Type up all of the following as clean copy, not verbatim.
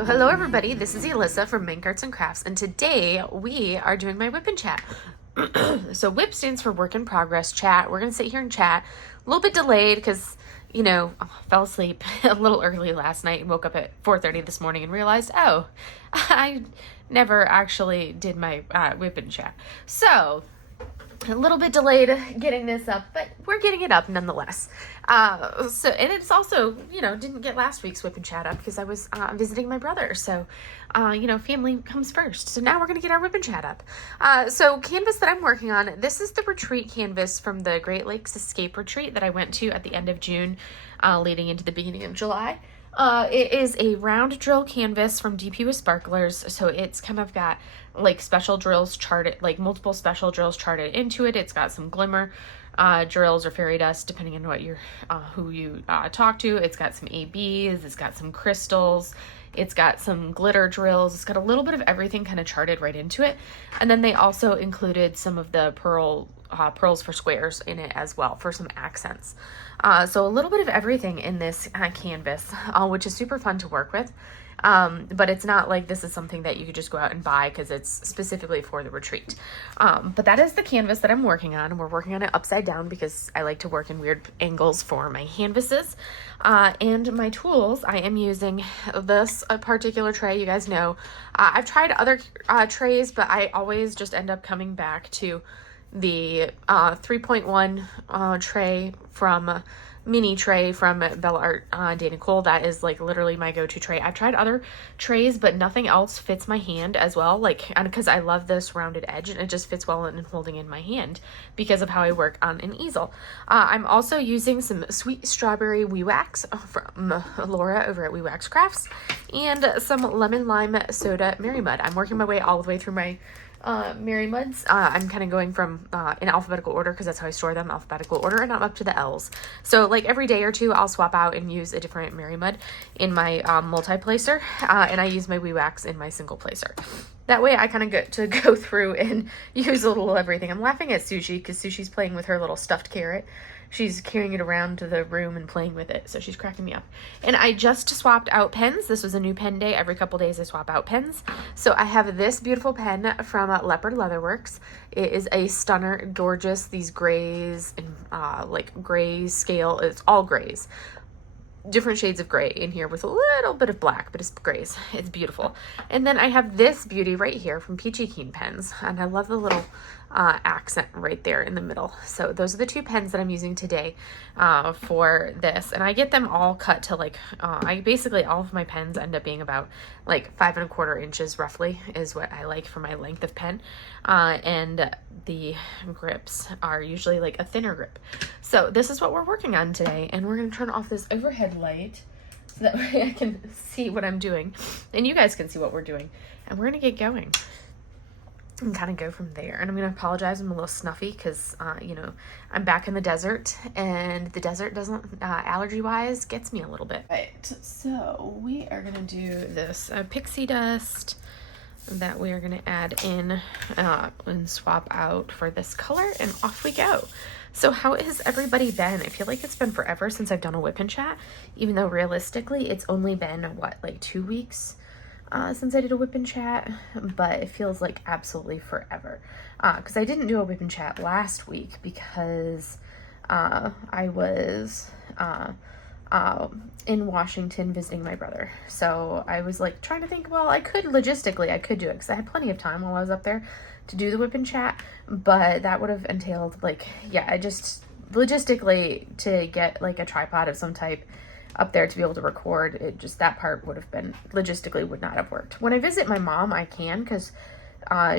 Hello, hello everybody. This is Alyssa from Mank Arts and Crafts, and today we are doing my WIP and chat. So WIP stands for work in progress chat. We're going to sit here and chat. A little bit delayed because, I fell asleep a little early last night and woke up at 4:30 this morning and realized, oh, I never actually did my WIP and chat. So a little bit delayed getting this up, but we're getting it up nonetheless. And it's also, didn't get last week's WIP and chat up because I was visiting my brother. So, family comes first. So now we're going to get our WIP and chat up. So canvas that I'm working on, this is the retreat canvas from the Great Lakes Escape Retreat that I went to at the end of June, leading into the beginning of July. It is a round drill canvas from DP with Sparklers, so it's kind of got like special drills charted, like multiple special drills charted into it. It's got some glimmer drills or fairy dust, depending on what who you talk to. It's got some ABs, it's got some crystals, it's got some glitter drills, it's got a little bit of everything kind of charted right into it. And then they also included some of the pearls for squares in it as well for some accents. So a little bit of everything in this canvas, which is super fun to work with. But it's not like this is something that you could just go out and buy because it's specifically for the retreat. But that is the canvas that I'm working on, and we're working on it upside down because I like to work in weird angles for my canvases. And my tools, I am using this particular tray. You guys know, I've tried other trays, but I always just end up coming back to the 3.1 tray from mini tray from Bella Art Dana Cole. That is like literally my go-to tray. I've tried other trays, but nothing else fits my hand as well, and because I love this rounded edge and it just fits well in holding in my hand because of how I work on an easel. I'm also using some sweet strawberry wee wax from Laura over at Wee Wax Crafts and some lemon lime soda Mary Mud. I'm working my way all the way through my Mary Muds. I'm kind of going from in alphabetical order because that's how I store them, alphabetical order, and I'm up to the L's. So like every day or two I'll swap out and use a different Mary Mud in my multi-placer, and I use my Wee Wax in my single placer. That way I kind of get to go through and use a little everything. I'm laughing at Sushi because Sushi's playing with her little stuffed carrot. She's carrying it around to the room and playing with it, so she's cracking me up. And I just swapped out pens. This was a new pen day. Every couple days I swap out pens. So I have this beautiful pen from Leopard Leatherworks. It is a stunner, gorgeous, these grays and like gray scale. It's all grays. Different shades of gray in here with a little bit of black, but it's grays. It's beautiful. And then I have this beauty right here from Peachy Keen Pens, and I love the little accent right there in the middle. So those are the two pens that I'm using today for this, and I get them all cut to like I basically all of my pens end up being about like 5¼ inches roughly is what I like for my length of pen, and the grips are usually like a thinner grip. So this is what we're working on today, and we're going to turn off this overhead light so that way I can see what I'm doing and you guys can see what we're doing, and we're going to get going and kind of go from there. And I'm going to apologize, I'm a little snuffy because I'm back in the desert, and the desert doesn't allergy wise gets me a little bit. Right, so we are going to do this pixie dust that we are going to add in and swap out for this color, and off we go. So how has everybody been? I feel like it's been forever since I've done a WIP and chat, even though realistically it's only been like 2 weeks since I did a WIP and chat, but it feels like absolutely forever because I didn't do a WIP and chat last week because I was in Washington visiting my brother. So I was like trying to think, well, I could logistically, I could do it because I had plenty of time while I was up there to do the WIP and chat, but that would have entailed like, yeah, I just logistically to get like a tripod of some type up there to be able to record, it just, that part would have been, logistically would not have worked. When I visit my mom, I can because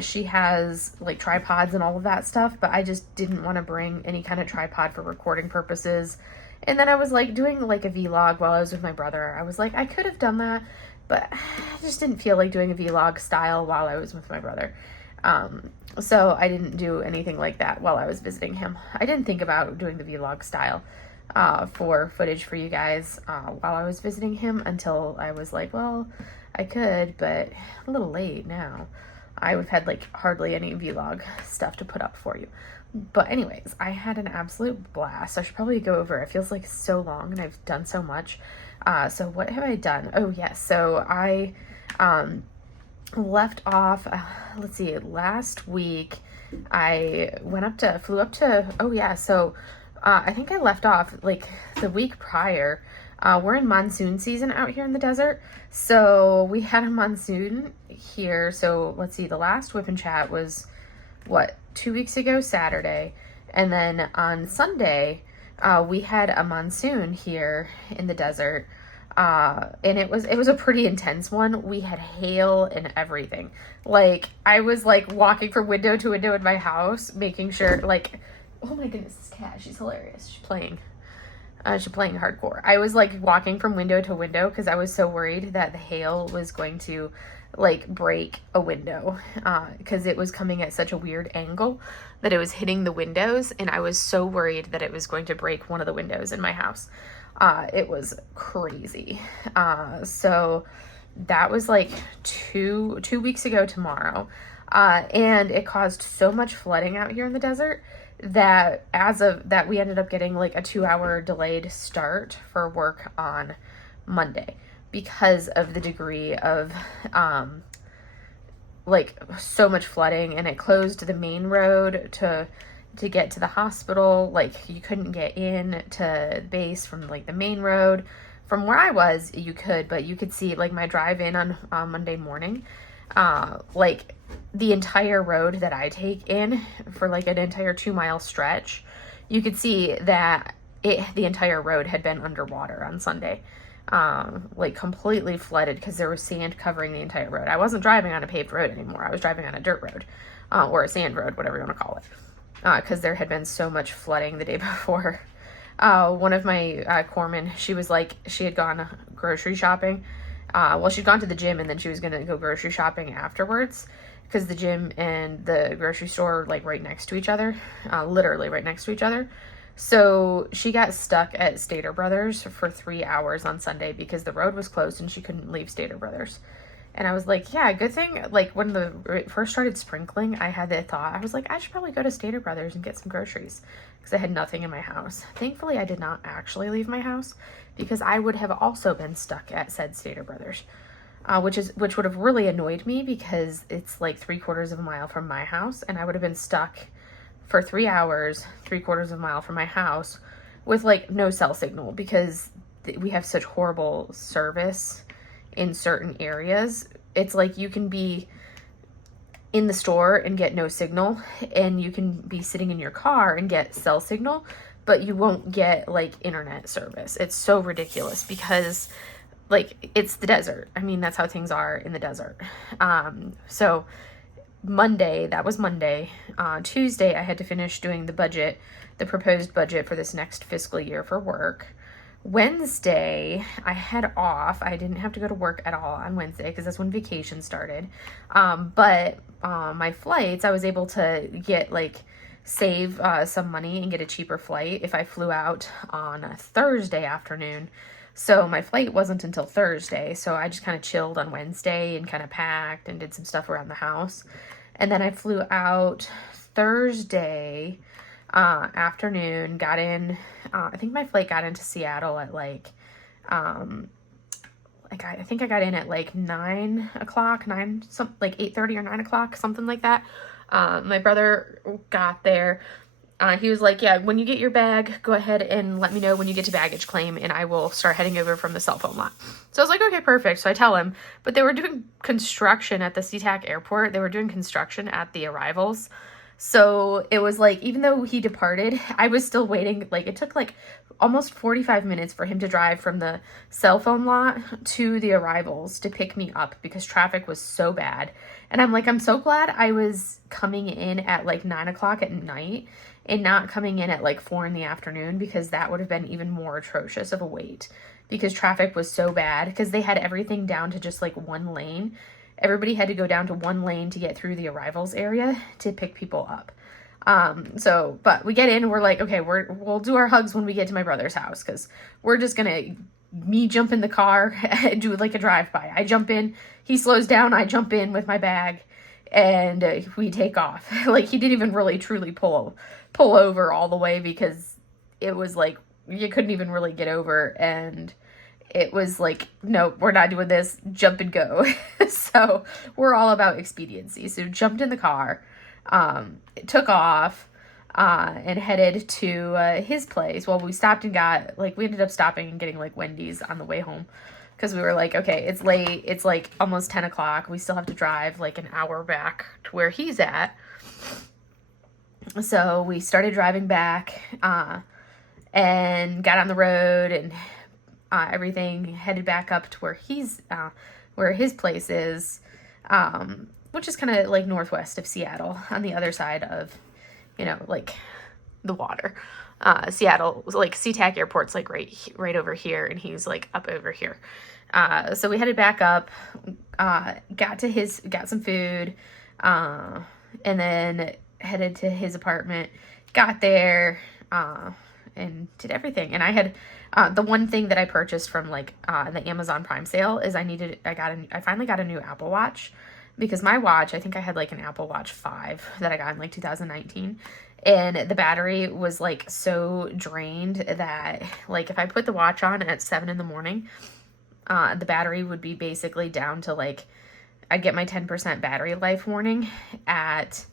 she has like tripods and all of that stuff, but I just didn't want to bring any kind of tripod for recording purposes. And then I was like doing like a vlog while I was with my brother. I was like, I could have done that, but I just didn't feel like doing a vlog style while I was with my brother. So I didn't do anything like that while I was visiting him. I didn't think about doing the vlog style for footage for you guys while I was visiting him until I was like, well, I could, but a little late now. I've had like hardly any vlog stuff to put up for you. But anyways, I had an absolute blast. I should probably go over it. It feels like so long and I've done so much. So what have I done? Oh yes, so I Left off, let's see, last week I flew up to, oh yeah, so I think I left off like the week prior. We're in monsoon season out here in the desert, so we had a monsoon here. So let's see, the last Whip and Chat was what, 2 weeks ago Saturday, and then on Sunday we had a monsoon here in the desert. And it was a pretty intense one. We had hail and everything. Like, I was like walking from window to window in my house, making sure, like, oh my goodness, this cat, she's hilarious. She's playing hardcore. I was like walking from window to window because I was so worried that the hail was going to like break a window, because it was coming at such a weird angle that it was hitting the windows, and I was so worried that it was going to break one of the windows in my house. It was crazy. So that was like two weeks ago tomorrow. And it caused so much flooding out here in the desert that we ended up getting like a 2-hour delayed start for work on Monday because of the degree of, like so much flooding, and it closed the main road to get to the hospital. Like, you couldn't get in to base from like the main road. From where I was, you could, but you could see like my drive in on Monday morning, like the entire road that I take in for like an entire 2-mile stretch, you could see that the entire road had been underwater on Sunday, like completely flooded because there was sand covering the entire road. I wasn't driving on a paved road anymore. I was driving on a dirt road, or a sand road, whatever you want to call it. Because there had been so much flooding the day before. One of my corpsmen, she was like, she had gone grocery shopping. Well, she'd gone to the gym, and then she was going to go grocery shopping afterwards, because the gym and the grocery store are like right next to each other, literally right next to each other. So she got stuck at Stater Brothers for 3 hours on Sunday because the road was closed and she couldn't leave Stater Brothers. And I was like, yeah, good thing, like, when it first started sprinkling, I had the thought, I was like, I should probably go to Stater Brothers and get some groceries, because I had nothing in my house. Thankfully, I did not actually leave my house, because I would have also been stuck at said Stater Brothers, which would have really annoyed me, because it's like 3/4 of a mile from my house, and I would have been stuck for 3 hours, 3/4 of a mile from my house, with, like, no cell signal, because we have such horrible service in certain areas. It's like you can be in the store and get no signal, and you can be sitting in your car and get cell signal, but you won't get like internet service. It's so ridiculous because like it's the desert. I mean, that's how things are in the desert. So Monday, that was Monday. Tuesday, I had to finish doing the proposed budget for this next fiscal year for work. Wednesday, I had off. I didn't have to go to work at all on Wednesday because that's when vacation started. But my flights, I was able to get save some money and get a cheaper flight if I flew out on a Thursday afternoon. So my flight wasn't until Thursday. So I just kind of chilled on Wednesday and kind of packed and did some stuff around the house. And then I flew out Thursday afternoon, got in, I think my flight got into Seattle at I think I got in at 9 o'clock, 8:30 or 9 o'clock, something like that. My brother got there. He was like, yeah, when you get your bag, go ahead and let me know when you get to baggage claim, and I will start heading over from the cell phone lot. So I was like, okay, perfect. So I tell him, but they were doing construction at the SeaTac airport. They were doing construction at the arrivals. So it was even though he departed, I was still waiting. It took almost 45 minutes for him to drive from the cell phone lot to the arrivals to pick me up because traffic was so bad. And I'm so glad I was coming in at 9 o'clock at night and not coming in at 4 in the afternoon, because that would have been even more atrocious of a wait because traffic was so bad, because they had everything down to just one lane. Everybody had to go down to one lane to get through the arrivals area to pick people up. But we get in and we're okay, we'll do our hugs when we get to my brother's house, because we're just gonna, me jump in the car and do a drive-by. I jump in, he slows down, I jump in with my bag, and we take off. He didn't even really truly pull over all the way, because it was you couldn't even really get over, and it was like, no, we're not doing this, jump and go. So we're all about expediency. So jumped in the car, took off, and headed to his place. Well, we stopped and got, like, we ended up stopping and getting, like, Wendy's on the way home. Because we were like, okay, it's late. It's, like, almost 10 o'clock. We still have to drive, like, an hour back to where he's at. So we started driving back, and got on the road and everything, headed back up to where where his place is, which is kind of like northwest of Seattle, on the other side of, like the water. Seattle, like SeaTac Airport's like right over here, and he's like up over here. So we headed back up, got some food, and then headed to his apartment, got there, and did everything. And I had, the one thing that I purchased from like, the Amazon Prime sale is I finally got a new Apple Watch, because my watch, I think I had like an Apple Watch 5 that I got in like 2019. And the battery was like so drained that like if I put the watch on at 7 in the morning, the battery would be basically down to like, I'd get my 10% battery life warning at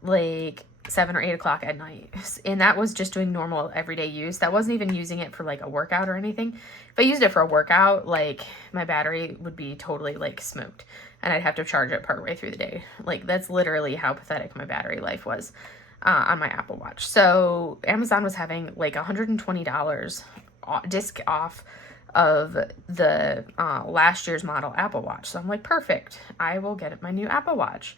like 7 or 8 o'clock at night. And that was just doing normal everyday use. That wasn't even using it for like a workout or anything. If I used it for a workout, like my battery would be totally like smoked, and I'd have to charge it partway through the day. Like that's literally how pathetic my battery life was on my Apple Watch. So Amazon was having like $120 disc off of the last year's model Apple Watch. So I'm like, perfect, I will get my new Apple Watch.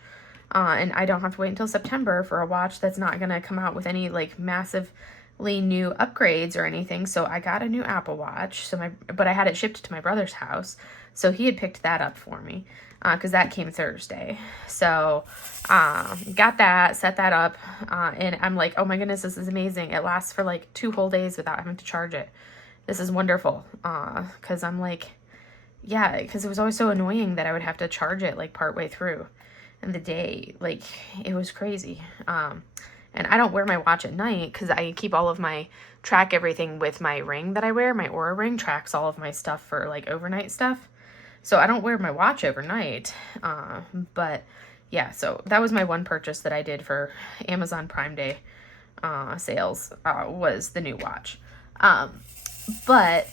And I don't have to wait until September for a watch that's not going to come out with any like massively new upgrades or anything. So I got a new Apple Watch. But I had it shipped to my brother's house. So he had picked that up for me, because that came Thursday. So, got that, set that up, and I'm like, oh my goodness, this is amazing. It lasts for like 2 whole days without having to charge it. This is wonderful. Cause I'm like, yeah, cause it was always so annoying that I would have to charge it like partway through in the day. Like it was crazy. And I don't wear my watch at night because I keep all of track everything with my ring that I wear. My Aura ring tracks all of my stuff for like overnight stuff. So I don't wear my watch overnight. But yeah, so that was my one purchase that I did for Amazon Prime Day sales, was the new watch. But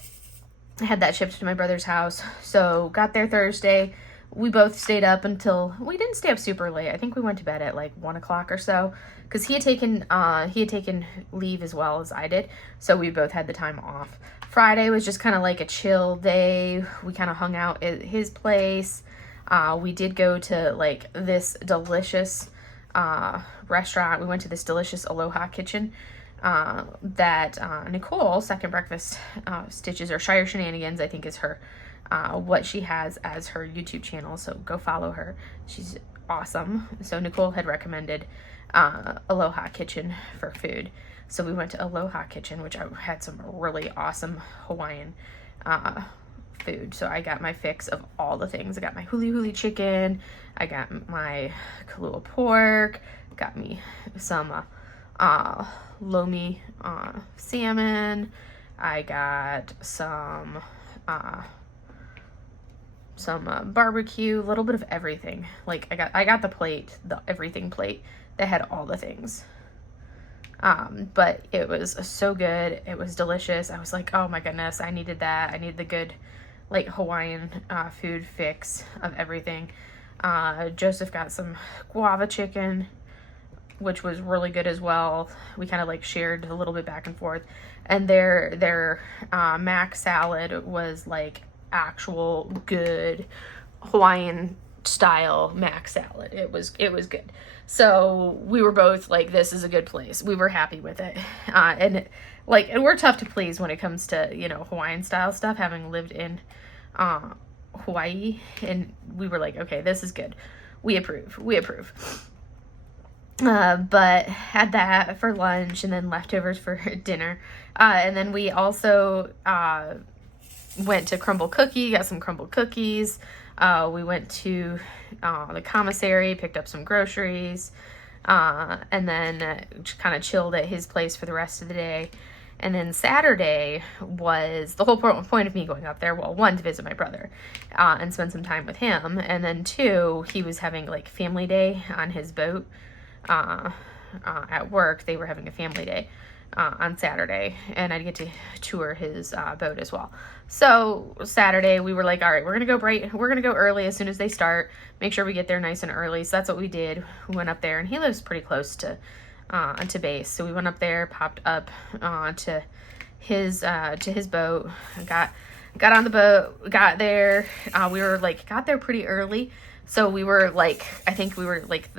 I had that shipped to my brother's house. So got there Thursday. We both stayed up we didn't stay up super late. I think we went to bed at like 1 o'clock or so, because he had taken leave as well as I did. So we both had the time off. Friday was just kind of like a chill day. We kind of hung out at his place. We did go to like this delicious restaurant. We went to this delicious Aloha Kitchen that Nicole, Second Breakfast Stitches, or Shire Shenanigans, I think is her, what she has as her YouTube channel. So go follow her. She's awesome. So Nicole had recommended Aloha Kitchen for food. So we went to Aloha Kitchen, which I had some really awesome Hawaiian food. So I got my fix of all the things. I got my huli huli chicken. I got my Kahlua pork. Got me some lomi salmon. I got some barbecue, a little bit of everything. Like I got the everything plate that had all the things. But it was so good. It was delicious. I was like, oh my goodness, I needed that. I needed the good, like, Hawaiian food fix of everything. Joseph got some guava chicken, which was really good as well. We kind of like shared a little bit back and forth. And their mac salad was like actual good Hawaiian style mac salad. It was good. So we were both like, this is a good place. We were happy with it. And we're tough to please when it comes to, Hawaiian style stuff, having lived in Hawaii. And we were like, okay, this is good. We approve. But had that for lunch, and then leftovers for dinner. And then we also went to Crumble Cookie, got some crumble cookies. We went to the commissary, picked up some groceries, and then kind of chilled at his place for the rest of the day. And then Saturday was the whole point of me going up there. Well, one, to visit my brother and spend some time with him. And then two, he was having like family day on his boat at work. They were having a family day on Saturday, and I'd get to tour his boat as well. So Saturday we were like, all right, we're gonna go early as soon as they start, make sure we get there nice and early. So that's what we did. We went up there, and he lives pretty close to base, so we went up there, popped up to his boat, got on the boat, got there. We were like got there pretty early, so we were like, I think we were like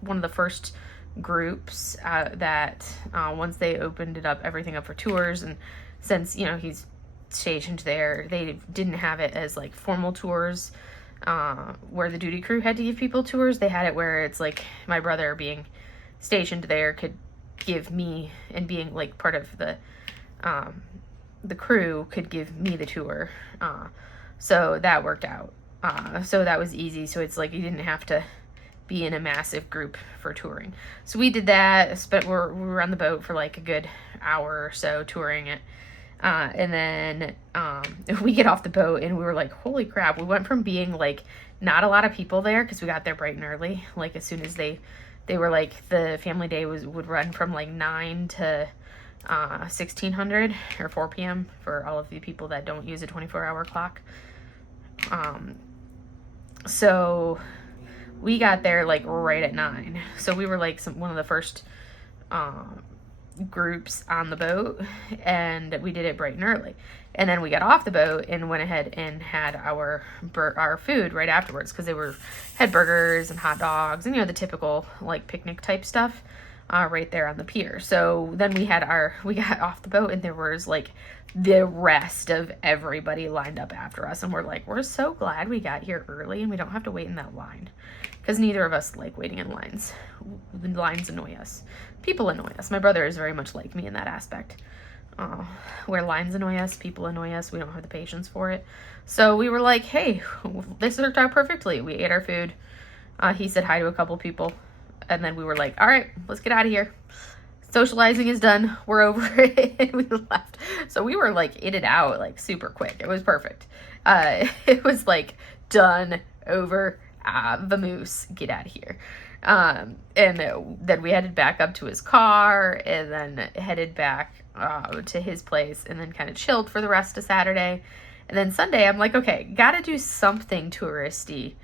one of the first groups that once they opened everything up for tours. And since, you know, he's stationed there, they didn't have it as like formal tours where the duty crew had to give people tours. They had it where it's like my brother being stationed there could give me, and being like part of the crew could give me the tour. So that worked out. So that was easy. So it's like you didn't have to be in a massive group for touring. So we did that, but we were on the boat for like a good hour or so touring it. And then we get off the boat, and we were like, holy crap. We went from being like not a lot of people there, because we got there bright and early. Like as soon as they were like, the family day would run from like 9 to 1600 or 4 p.m. for all of the people that don't use a 24-hour clock. So we got there like right at 9. So we were like one of the first groups on the boat, and we did it bright and early. And then we got off the boat and went ahead and had our food right afterwards, because had burgers and hot dogs and, you know, the typical like picnic type stuff right there on the pier. So then we got off the boat, and there was like the rest of everybody lined up after us, and we're so glad we got here early and we don't have to wait in that line, because neither of us like waiting in lines. The lines annoy us. People annoy us. My brother is very much like me in that aspect. Where lines annoy us, people annoy us, we don't have the patience for it. So we were like, hey, this worked out perfectly. We ate our food. He said hi to a couple people, and then we were like, all right, let's get out of here. Socializing is done. We're over it. And we left. So we were like in and out like super quick. It was perfect. It was like done, over, vamoose, get out of here. And then we headed back up to his car, and then headed back to his place, and then kind of chilled for the rest of Saturday. And then Sunday, I'm like, okay, gotta do something touristy,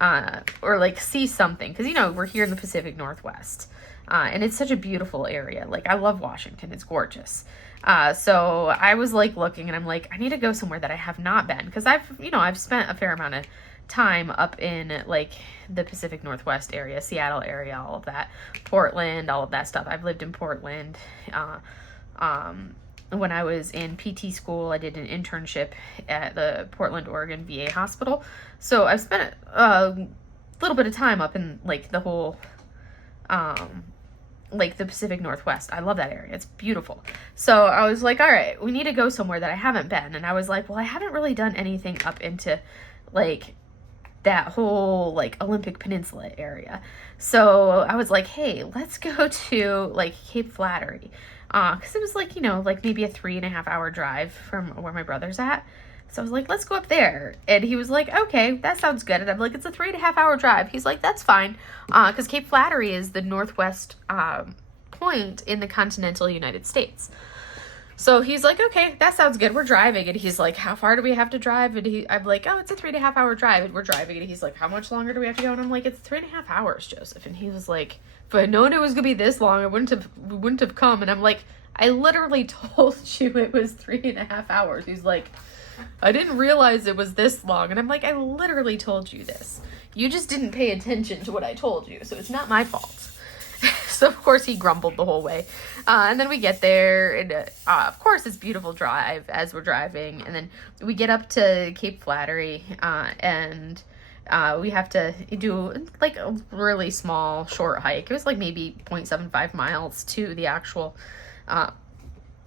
or like see something, because, you know, we're here in the Pacific Northwest, and it's such a beautiful area. Like, I love Washington. It's gorgeous. So I was like looking, and I'm like, I need to go somewhere that I have not been, because I've spent a fair amount of time up in like the Pacific Northwest area, Seattle area, all of that, Portland, all of that stuff. I've lived in Portland. When I was in PT school, I did an internship at the Portland, Oregon VA hospital. So I've spent a little bit of time up in like the whole, like the Pacific Northwest. I love that area. It's beautiful. So I was like, all right, we need to go somewhere that I haven't been. And I was like, well, I haven't really done anything up into like that whole like Olympic Peninsula area. So I was like, hey, let's go to like Cape Flattery. Cause it was like, you know, like maybe a 3.5 hour drive from where my brother's at. So I was like, let's go up there. And he was like, okay, that sounds good. And I'm like, it's a 3.5 hour drive. He's like, that's fine. Cause Cape Flattery is the northwest point in the continental United States. So he's like, okay, that sounds good. We're driving. And he's like, how far do we have to drive? And I'm like, oh, it's a 3.5 hour drive. And we're driving. And he's like, how much longer do we have to go? And I'm like, it's 3.5 hours, Joseph. And he was like, if I'd known it was going to be this long, we wouldn't have come. And I'm like, I literally told you it was 3.5 hours. He's like, I didn't realize it was this long. And I'm like, I literally told you this. You just didn't pay attention to what I told you. So it's not my fault. So, of course, he grumbled the whole way. And then we get there, and of course, it's beautiful drive as we're driving. And then we get up to Cape Flattery, and we have to do, like, a really small, short hike. It was, like, maybe 0.75 miles to the actual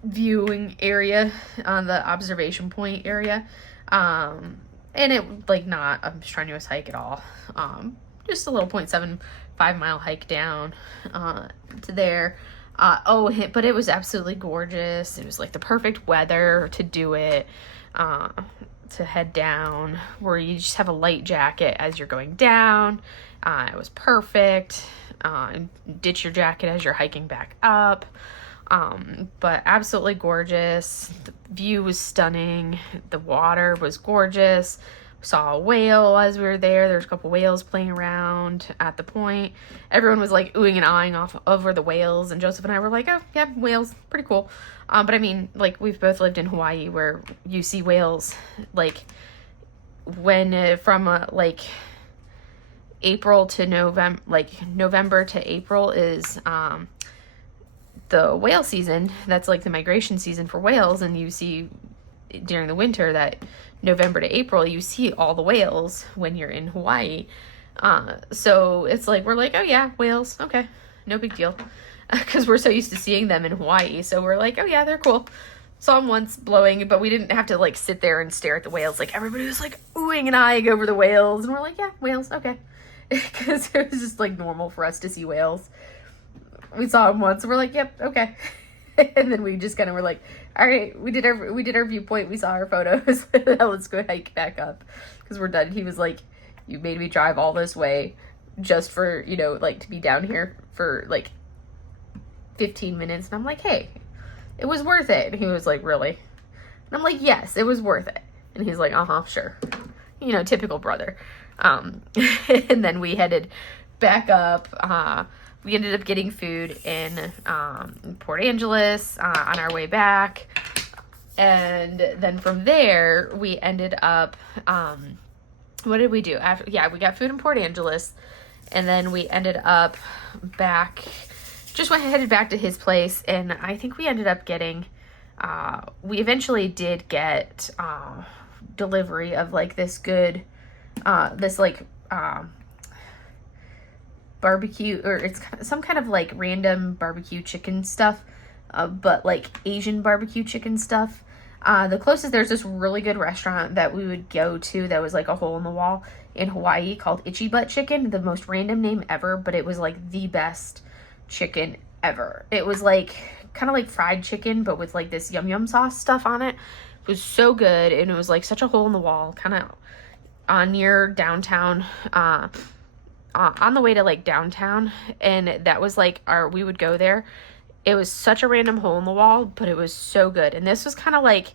viewing area, the observation point area. And it, like, not a strenuous hike at all. Just a little 0.75 mile hike down to there. But it was absolutely gorgeous. It was like the perfect weather to do it, to head down, where you just have a light jacket as you're going down. It was perfect. Ditch your jacket as you're hiking back up. But absolutely gorgeous. The view was stunning. The water was gorgeous. Saw a whale as we were there. There's a couple whales playing around at the point. Everyone was like oohing and ahhing off over the whales, and Joseph and I were like, oh yeah, whales, pretty cool. But I mean, like, we've both lived in Hawaii where you see whales like when from like April to November, like November to April is the whale season. That's like the migration season for whales, and you see during the winter that November to April, you see all the whales when you're in Hawaii. So it's like, we're like, oh yeah, whales, okay, no big deal. Because we're so used to seeing them in Hawaii. So we're like, oh yeah, they're cool. Saw them once blowing, but we didn't have to like sit there and stare at the whales. Like, everybody was like oohing and ahhing over the whales. And we're like, yeah, whales, okay. Because it was just like normal for us to see whales. We saw them once and we're like, yep, okay. And then we just kind of were like, all right, we did our viewpoint, we saw our photos. Now let's go hike back up because we're done. He was like, you made me drive all this way just for, you know, like to be down here for like 15 minutes. And I'm like, hey, it was worth it. And he was like, really? And I'm like, yes, it was worth it. And he's like, sure. You know, typical brother. And then we headed back up. We ended up getting food in Port Angeles on our way back. And then from there, we ended up, what did we do? We got food in Port Angeles. And then we ended up headed back to his place. And I think we ended up getting, we eventually did get delivery of like this good, barbecue, or it's some kind of like random barbecue chicken stuff, but like Asian barbecue chicken stuff. The closest, there's this really good restaurant that we would go to that was like a hole in the wall in Hawaii called Itchy Butt Chicken. The most random name ever, but it was like the best chicken ever. It was like kind of like fried chicken, but with like this yum yum sauce stuff on it. It was so good, and it was like such a hole in the wall, kind of near downtown, on the way to like downtown. And that was like we would go there. It was such a random hole in the wall, but it was so good. And this was kind of like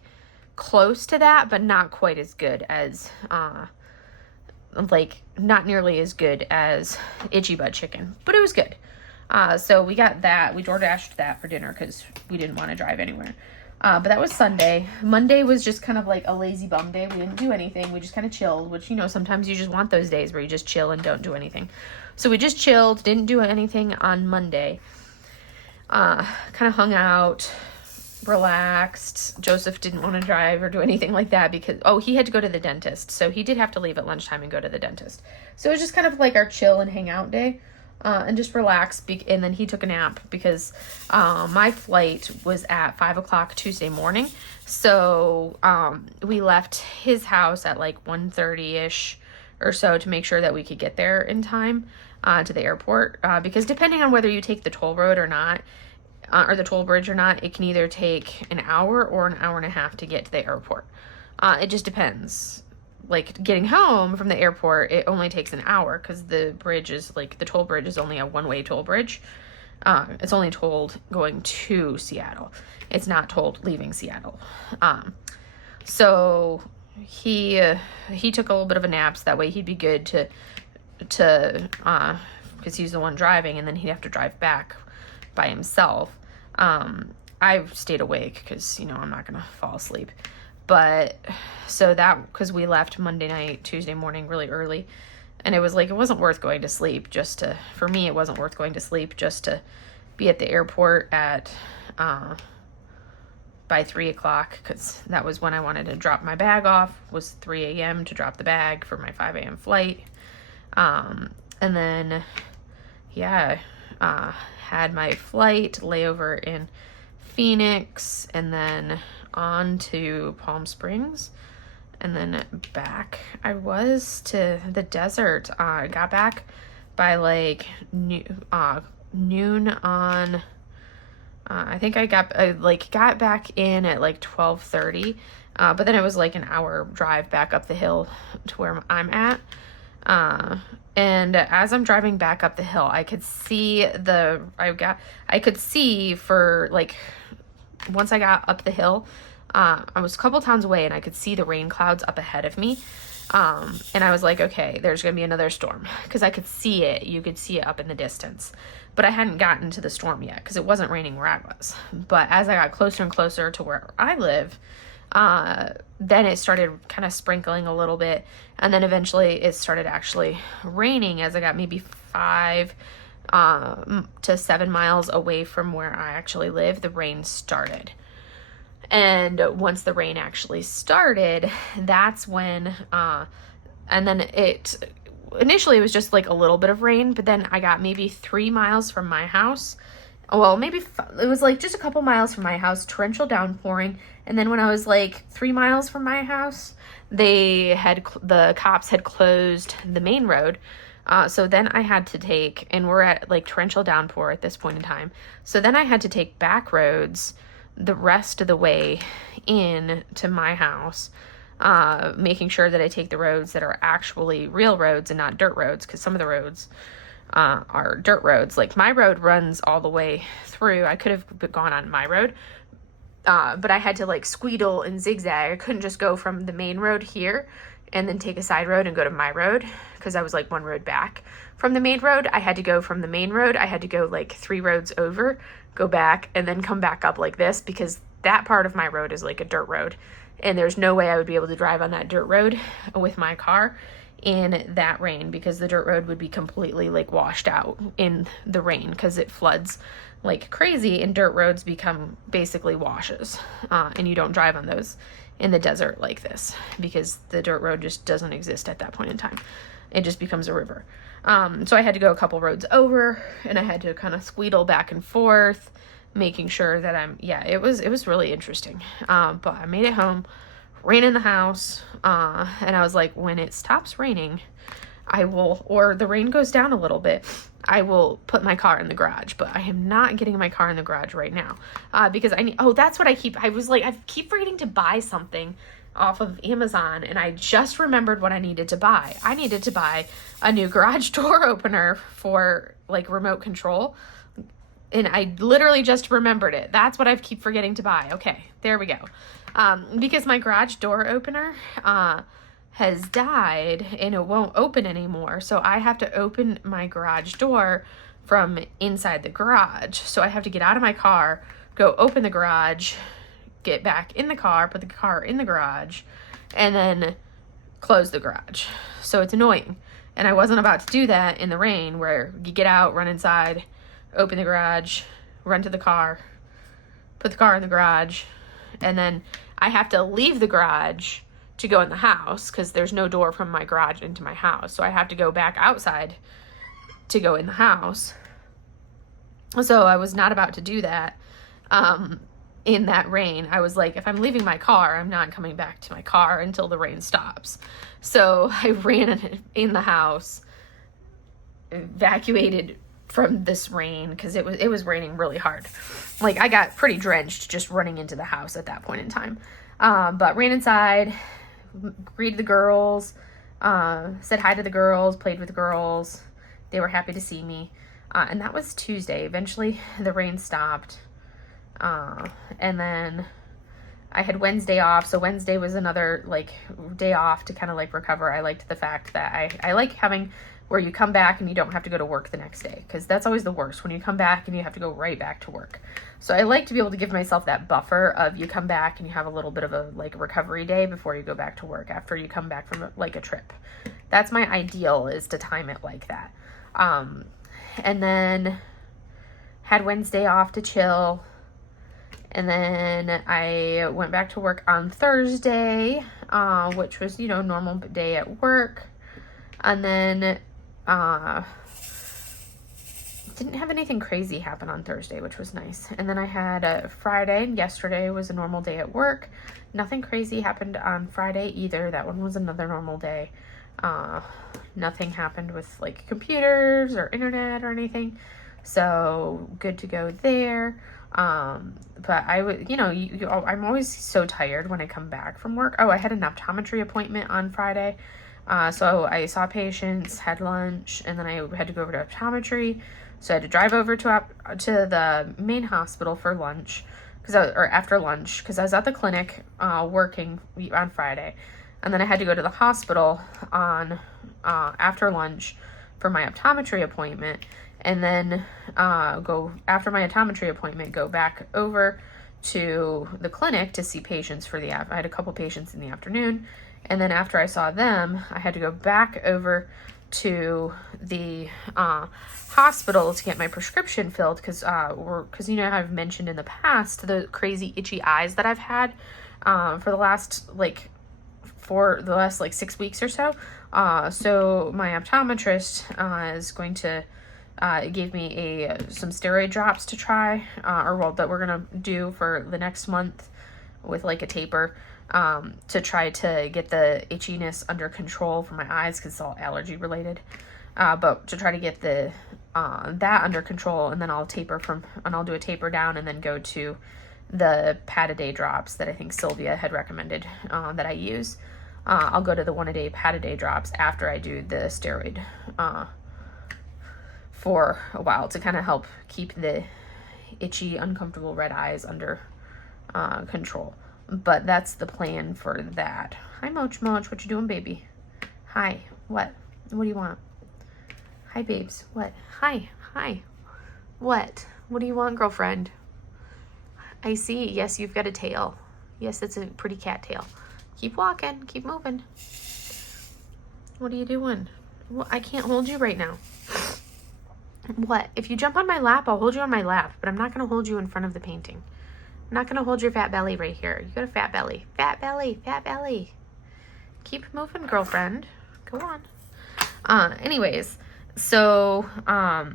close to that, but not quite as good as like not nearly as good as Itchy Butt Chicken, but it was good. So we got that. We DoorDashed that for dinner because we didn't want to drive anywhere. But that was Sunday. Monday was just kind of like a lazy bum day. We didn't do anything. We just kind of chilled, which, you know, sometimes you just want those days where you just chill and don't do anything. So we just chilled, didn't do anything on Monday. Kind of hung out, relaxed. Joseph didn't want to drive or do anything like that because, he had to go to the dentist. So he did have to leave at lunchtime and go to the dentist. So it was just kind of like our chill and hang out day. And just relax. And then he took a nap because my flight was at 5 o'clock Tuesday morning. So we left his house at like 1:30ish or so to make sure that we could get there in time to the airport. Because depending on whether you take the toll road or not, or the toll bridge or not, it can either take an hour or an hour and a half to get to the airport. It just depends. Like getting home from the airport, it only takes an hour because the bridge is like, the toll bridge is only a one-way toll bridge. It's only tolled going to Seattle. It's not tolled leaving Seattle. So he took a little bit of a nap so that way he'd be good to because he's the one driving, and then he'd have to drive back by himself. I stayed awake because, you know, I'm not gonna fall asleep. But so that, because we left Monday night, Tuesday morning really early, and it was like, it wasn't worth going to sleep for me, it wasn't worth going to sleep just to be at the airport at, by 3 o'clock, because that was when I wanted to drop my bag off, was 3 a.m. to drop the bag for my 5 a.m. flight. And then, had my flight layover in Phoenix, and then on to Palm Springs, and then back I was to the desert. I got back by like noon on I think I got back in at like 12:30, but then it was like an hour drive back up the hill to where I'm at. And as I'm driving back up the hill, I could see for like, once I got up the hill, I was a couple towns away and I could see the rain clouds up ahead of me. And I was like, okay, there's going to be another storm, because I could see it. You could see it up in the distance, but I hadn't gotten to the storm yet because it wasn't raining where I was. But as I got closer and closer to where I live, then it started kind of sprinkling a little bit. And then eventually it started actually raining as I got maybe 5 to 7 miles away from where I actually live. The rain started. And once the rain actually started, that's when, and then initially it was just like a little bit of rain, but then I got maybe 3 miles from my house. Well, maybe it was like just a couple miles from my house, torrential downpouring. And then when I was like 3 miles from my house, the cops had closed the main road. So then I had to take, and we're at like torrential downpour at this point in time. So then I had to take back roads the rest of the way in to my house, making sure that I take the roads that are actually real roads and not dirt roads, because some of the roads are dirt roads. Like my road runs all the way through. I could have gone on my road, but I had to like squeedle and zigzag. I couldn't just go from the main road here and then take a side road and go to my road, because I was like 1 road back from the main road. I had to go from the main road. I had to go like 3 roads over, go back, and then come back up like this, because that part of my road is like a dirt road. And there's no way I would be able to drive on that dirt road with my car in that rain, because the dirt road would be completely like washed out in the rain, because it floods like crazy and dirt roads become basically washes. And you don't drive on those in the desert like this, because the dirt road just doesn't exist at that point in time. It just becomes a river. So I had to go a couple roads over, and I had to kind of squeedle back and forth, making sure that it was really interesting. But I made it home, rain in the house, and I was like, when it stops raining, or the rain goes down a little bit, I will put my car in the garage. But I am not getting my car in the garage right now, because that's what I keep forgetting to buy something off of Amazon, and I just remembered what I needed to buy. I needed to buy a new garage door opener for like remote control, and I literally just remembered it. That's what I keep forgetting to buy. Okay, there we go. Because my garage door opener has died and it won't open anymore, so I have to open my garage door from inside the garage. So I have to get out of my car, go open the garage, get back in the car, put the car in the garage, and then close the garage. So it's annoying. And I wasn't about to do that in the rain, where you get out, run inside, open the garage, run to the car, put the car in the garage, and then I have to leave the garage to go in the house, because there's no door from my garage into my house. So I have to go back outside to go in the house. So I was not about to do that. In that rain, I was like, if I'm leaving my car, I'm not coming back to my car until the rain stops. So I ran in the house, evacuated from this rain, because it was raining really hard. Like I got pretty drenched just running into the house at that point in time. But ran inside, greeted the girls, said hi to the girls, played with the girls. They were happy to see me. And that was Tuesday. Eventually the rain stopped. And then I had Wednesday off. So Wednesday was another like day off to kind of like recover. I liked the fact that I like having where you come back and you don't have to go to work the next day, because that's always the worst, when you come back and you have to go right back to work. So I like to be able to give myself that buffer of you come back and you have a little bit of a like recovery day before you go back to work after you come back from like a trip. That's my ideal, is to time it like that. And then had Wednesday off to chill. And then I went back to work on Thursday, which was, normal day at work. And then didn't have anything crazy happen on Thursday, which was nice. And then I had a Friday, and yesterday was a normal day at work. Nothing crazy happened on Friday either. That one was another normal day. Nothing happened with like computers or internet or anything. So good to go there. But I would, I'm always so tired when I come back from work. Oh, I had an optometry appointment on Friday. So I saw patients, had lunch, and then I had to go over to optometry. So I had to drive over to the main hospital for lunch, or after lunch, because I was at the clinic working on Friday, and then I had to go to the hospital on after lunch for my optometry appointment, and then go after my optometry appointment, go back over to the clinic to see patients for I had a couple patients in the afternoon, and then after I saw them, I had to go back over to the hospital to get my prescription filled, because I've mentioned in the past the crazy itchy eyes that I've had for the last 6 weeks or so. So my optometrist is going to gave me some steroid drops to try, that we're gonna do for the next month with a taper, to try to get the itchiness under control for my eyes, because it's all allergy related. But to try to get that under control, and then I'll do a taper down, and then go to the Pat-a-day drops that I think Sylvia had recommended that I use. I'll go to the 1-a-day Pat-a-day drops after I do the steroid for a while, to kind of help keep the itchy, uncomfortable red eyes under control. But that's the plan for that. Hi, Moch Moch. What you doing, baby? Hi. What? What do you want? Hi, babes. What? Hi. Hi. What? What do you want, girlfriend? I see. Yes, you've got a tail. Yes, it's a pretty cat tail. Keep walking. Keep moving. What are you doing? Well, I can't hold you right now. What? If you jump on my lap, I'll hold you on my lap, but I'm not going to hold you in front of the painting. I'm not going to hold your fat belly right here. You got a fat belly. Fat belly. Fat belly. Keep moving, girlfriend. Go on. Anyways, so I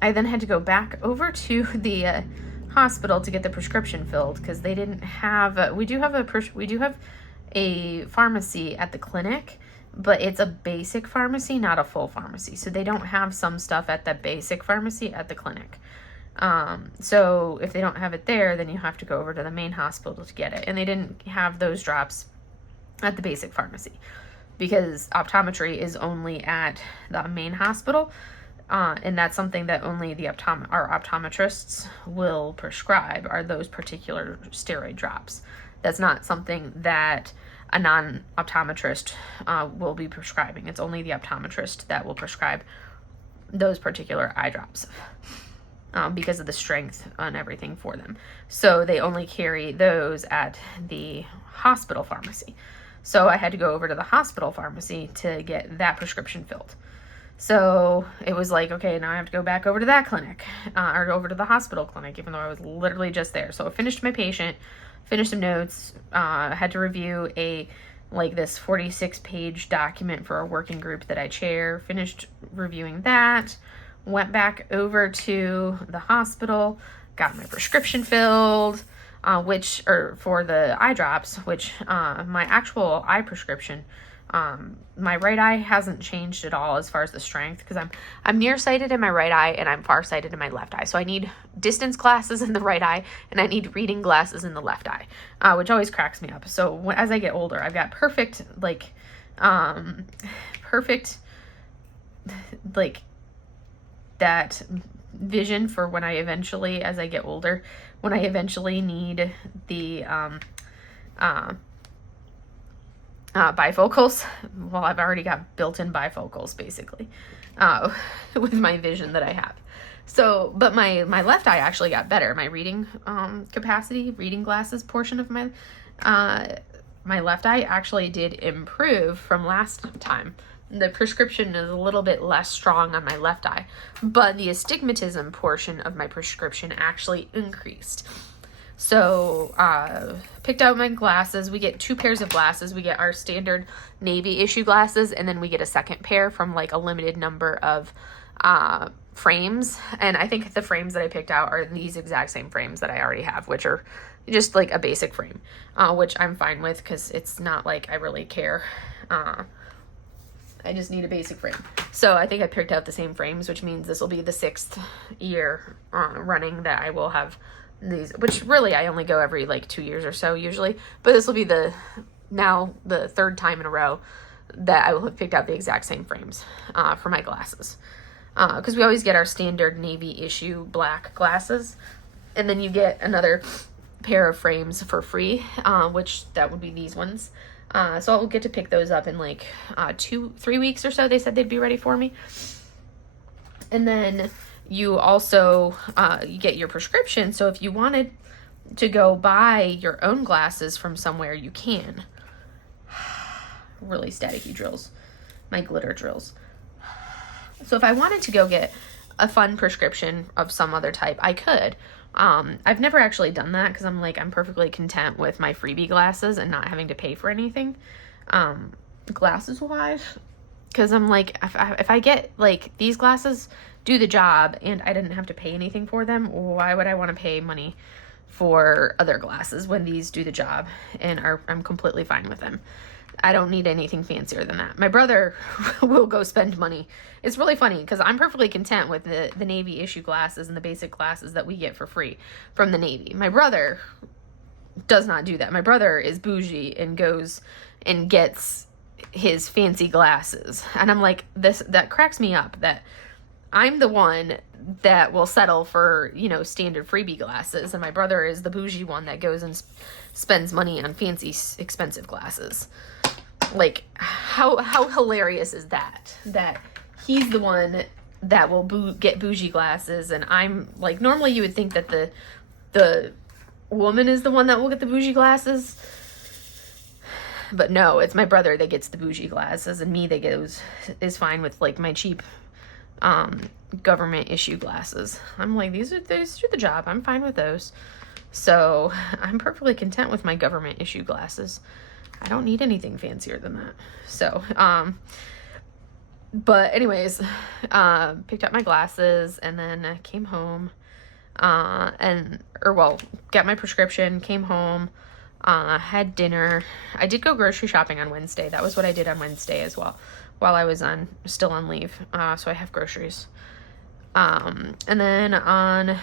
then had to go back over to the hospital to get the prescription filled, because they didn't have we do have a pharmacy at the clinic, but it's a basic pharmacy, not a full pharmacy. So they don't have some stuff at the basic pharmacy at the clinic. So if they don't have it there, then you have to go over to the main hospital to get it. And they didn't have those drops at the basic pharmacy, because optometry is only at the main hospital. And that's something that only our optometrists will prescribe, are those particular steroid drops. That's not something that a non-optometrist will be prescribing. It's only the optometrist that will prescribe those particular eye drops, because of the strength and everything for them. So they only carry those at the hospital pharmacy. So I had to go over to the hospital pharmacy to get that prescription filled. So it was okay, now I have to go back over to that clinic, or over to the hospital clinic, even though I was literally just there. So I finished my patient, finished some notes, had to review this 46-page document for a working group that I chair, finished reviewing that, went back over to the hospital, got my prescription filled, for the eye drops, which my actual eye prescription, my right eye hasn't changed at all as far as the strength, because I'm nearsighted in my right eye and I'm farsighted in my left eye. So I need distance glasses in the right eye and I need reading glasses in the left eye, which always cracks me up. So as I get older, I've got perfect that vision for when I eventually, as I get older, when I eventually need the bifocals. Well, I've already got built-in bifocals basically with my vision that I have. So, but my left eye actually got better. My reading capacity, reading glasses portion of my left eye actually did improve from last time. The prescription is a little bit less strong on my left eye, but the astigmatism portion of my prescription actually increased. So, picked out my glasses. We get 2 pairs of glasses. We get our standard navy issue glasses, and then we get a second pair from a limited number of frames. And I think the frames that I picked out are these exact same frames that I already have, which are just a basic frame, which I'm fine with, because it's not I really care I just need a basic frame. So I think I picked out the same frames, which means this will be the 6th year running that I will have these, which really I only go every like 2 years or so usually, but this will be the 3rd time in a row that I will have picked out the exact same frames for my glasses. Because we always get our standard navy issue black glasses, and then you get another pair of frames for free, which that would be these ones. So I'll get to pick those up in like 2-3 weeks or so. They said they'd be ready for me. And then you also you get your prescription. So if you wanted to go buy your own glasses from somewhere, you can. Really staticky drills. My glitter drills. So if I wanted to go get a fun prescription of some other type, I could. I've never actually done that because I'm perfectly content with my freebie glasses and not having to pay for anything, glasses wise. Because I'm like, if I get like these glasses do the job and I didn't have to pay anything for them, why would I want to pay money for other glasses when these do the job and I'm completely fine with them? I don't need anything fancier than that. My brother will go spend money. It's really funny because I'm perfectly content with the Navy issue glasses and the basic glasses that we get for free from the Navy. My brother does not do that. My brother is bougie and goes and gets his fancy glasses. And I'm like, that cracks me up that I'm the one that will settle for, standard freebie glasses. And my brother is the bougie one that goes and spends money on fancy, expensive glasses. Like, how hilarious is that? That he's the one that will get bougie glasses, and I'm like, normally you would think that the woman is the one that will get the bougie glasses, but no, it's my brother that gets the bougie glasses, and me that is fine with like my cheap government issue glasses. I'm like, these do the job. I'm fine with those. So I'm perfectly content with my government issue glasses. I don't need anything fancier than that. So, but anyways, picked up my glasses and then came home, got my prescription, came home, had dinner. I did go grocery shopping on Wednesday. That was what I did on Wednesday as well, while I was still on leave. So I have groceries. And then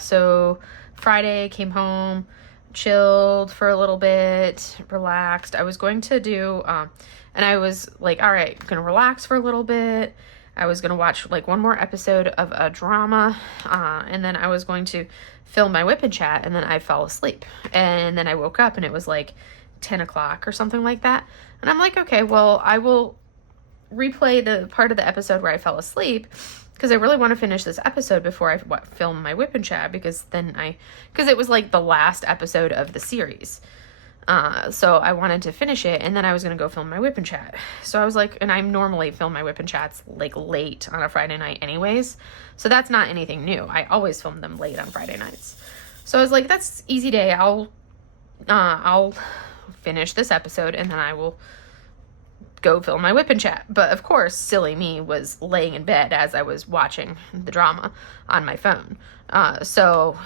so Friday came home, chilled for a little bit, relaxed. I was going to do, and I was like, all right, I'm going to relax for a little bit. I was going to watch like one more episode of a drama, and then I was going to film my WIP and chat, and then I fell asleep. And then I woke up and it was like 10 o'clock or something like that. And I'm like, okay, well, I will replay the part of the episode where I fell asleep, because I really want to finish this episode before I film my WIP and chat, because it was like the last episode of the series. So I wanted to finish it, and then I was going to go film my WIP and chat. So I was like, and I normally film my WIP and chats like late on a Friday night anyways. So that's not anything new. I always film them late on Friday nights. So I was like, that's easy day. I'll finish this episode and then I will go film my WIP and chat. But of course, silly me was laying in bed as I was watching the drama on my phone. So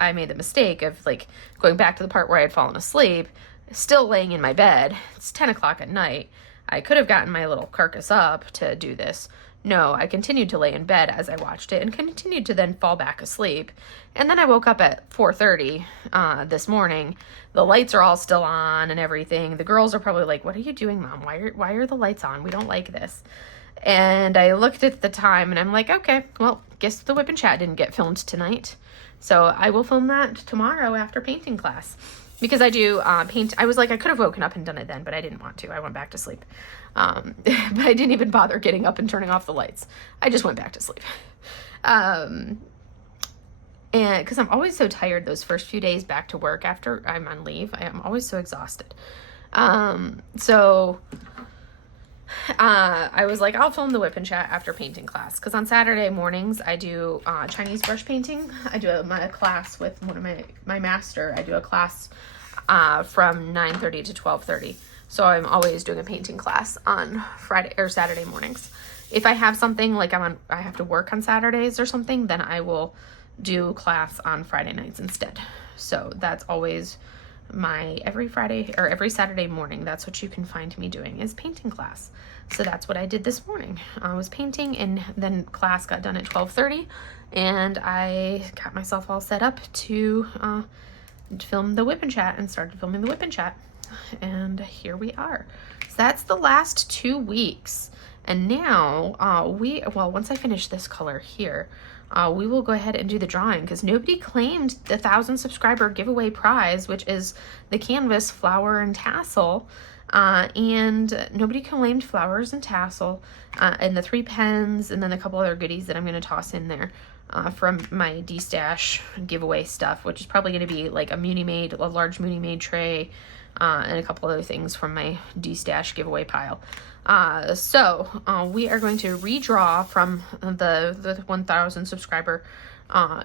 I made the mistake of like going back to the part where I had fallen asleep, still laying in my bed. It's 10 o'clock at night. I could have gotten my little carcass up to do this. No, I continued to lay in bed as I watched it and continued to then fall back asleep. And then I woke up at 4:30 this morning. The lights are all still on and everything. The girls are probably like, what are you doing, Mom? Why are the lights on? We don't like this. And I looked at the time and I'm like, okay, well, guess the WIP and chat didn't get filmed tonight. So I will film that tomorrow after painting class. Because I do paint. I was like, I could have woken up and done it then, but I didn't want to. I went back to sleep. But I didn't even bother getting up and turning off the lights. I just went back to sleep. And because I'm always so tired those first few days back to work after I'm on leave. I am always so exhausted. So I was like, I'll film the WIP and chat after painting class. Because on Saturday mornings, I do Chinese brush painting. I do my class with one of my master. I do a class from 9:30 to 12:30. So I'm always doing a painting class on Friday or Saturday mornings. If I have something like I have to work on Saturdays or something, then I will do class on Friday nights instead. So that's always every Friday or every Saturday morning. That's what you can find me doing, is painting class. So that's what I did this morning. I was painting, and then class got done at 12:30, and I got myself all set up to film the WIP and chat, and started filming the WIP and chat. And here we are. So that's the last 2 weeks. And now once I finish this color here, we will go ahead and do the drawing, because nobody claimed the 1,000 subscriber giveaway prize, which is the canvas, flower, and tassel. And nobody claimed flowers and tassel, and the 3 pens, and then a couple other goodies that I'm going to toss in there from my D-Stash giveaway stuff, which is probably going to be like a large Mooney Made tray, and a couple other things from my D-Stash giveaway pile. So we are going to redraw from the 1,000 subscriber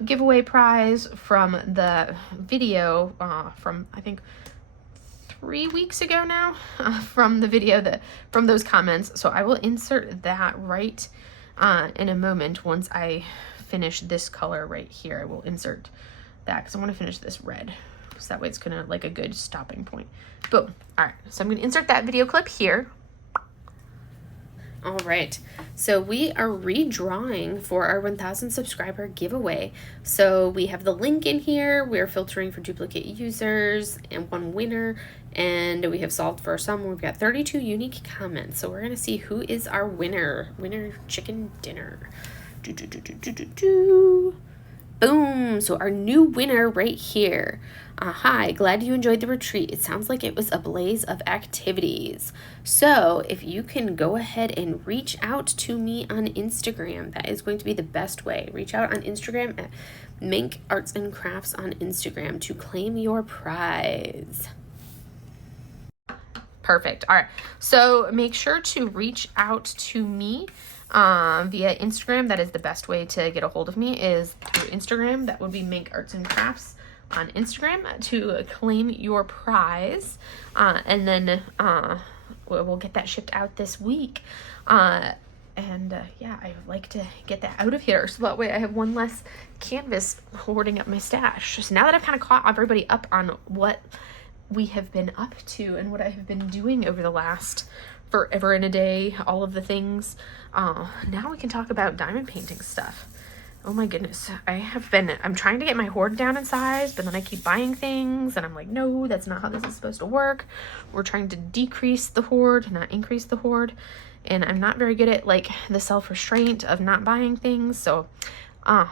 giveaway prize from the video from, I think, 3 weeks ago now, from the video from those comments. So I will insert that right in a moment. Once I finish this color right here, I will insert that, because I want to finish this red, so that way it's gonna like a good stopping point. Boom. All right, so I'm gonna insert that video clip here. All right, so we are redrawing for our 1,000 subscriber giveaway. So we have the link in here. We're filtering for duplicate users and 1 winner, and we have solved for some. We've got 32 unique comments. So we're gonna see who is our winner chicken dinner. Boom. So our new winner right here. Hi, glad you enjoyed the retreat. It sounds like it was a blaze of activities. So if you can go ahead and reach out to me on Instagram, that is going to be the best way. Reach out on Instagram at Mink Arts and Crafts on Instagram to claim your prize. Perfect. All right. So make sure to reach out to me via Instagram. That is the best way to get a hold of me, is through Instagram. That would be Mink Arts and Crafts on Instagram, to claim your prize. And then we'll get that shipped out this week. Yeah, I would like to get that out of here, so that way I have one less canvas hoarding up my stash. So now that I've kind of caught everybody up on what we have been up to and what I have been doing over the last forever and a day, all of the things, now we can talk about diamond painting stuff. Oh my goodness, I'm trying to get my hoard down in size, but then I keep buying things, and I'm like, no, that's not how this is supposed to work. We're trying to decrease the hoard, not increase the hoard, and I'm not very good at like the self-restraint of not buying things. So, and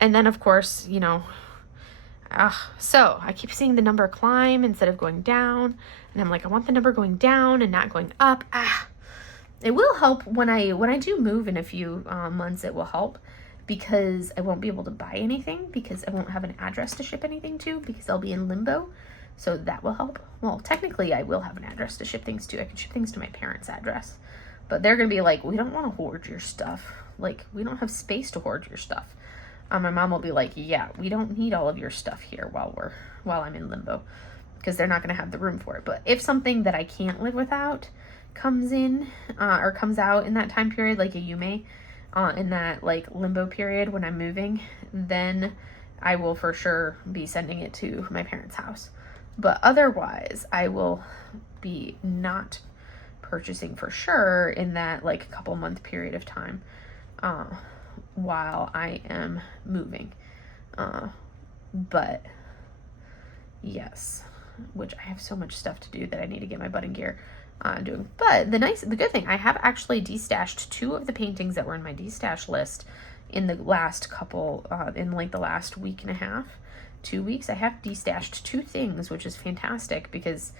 then of course, you know, so I keep seeing the number climb instead of going down, and I'm like, I want the number going down and not going up. It will help when I do move in a few months. It will help, because I won't be able to buy anything, because I won't have an address to ship anything to, because I'll be in limbo. So that will help. Well, technically I will have an address to ship things to. I can ship things to my parents' address, but they're gonna be like, we don't want to hoard your stuff. Like, we don't have space to hoard your stuff. My mom will be like, yeah, we don't need all of your stuff here while I'm in limbo, because they're not gonna have the room for it. But if something that I can't live without comes in or comes out in that time period, like a Yume, in that like limbo period when I'm moving, then I will for sure be sending it to my parents' house. But otherwise, I will be not purchasing for sure in that like couple month period of time while I am moving. But yes, which I have so much stuff to do that I need to get my butt in gear doing. But the good thing, I have actually de-stashed 2 of the paintings that were in my de-stash list in the last couple, in like the last week and a half, 2 weeks. I have de-stashed 2 things, which is fantastic, because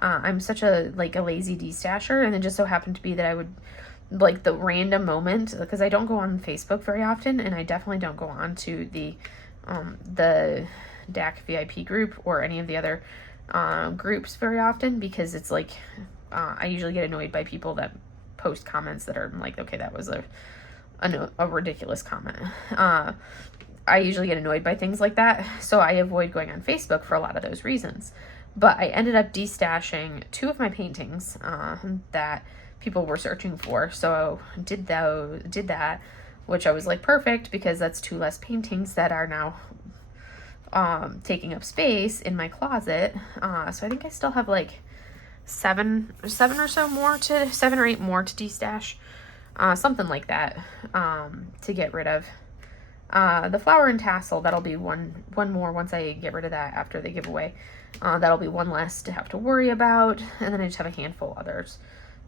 I'm such a lazy de-stasher, and it just so happened to be that I would, like, the random moment, because I don't go on Facebook very often, and I definitely don't go on to the DAC VIP group or any of the other groups very often, because it's like, I usually get annoyed by people that post comments that are like, okay, that was a ridiculous comment. I usually get annoyed by things like that, so I avoid going on Facebook for a lot of those reasons. But I ended up de-stashing 2 of my paintings that people were searching for, so did that, which I was like, perfect, because that's 2 less paintings that are now taking up space in my closet. So I think I still have like seven or eight more to destash, something like that, to get rid of. The flower and tassel, that'll be one more once I get rid of that after the giveaway. That'll be one less to have to worry about, and then I just have a handful others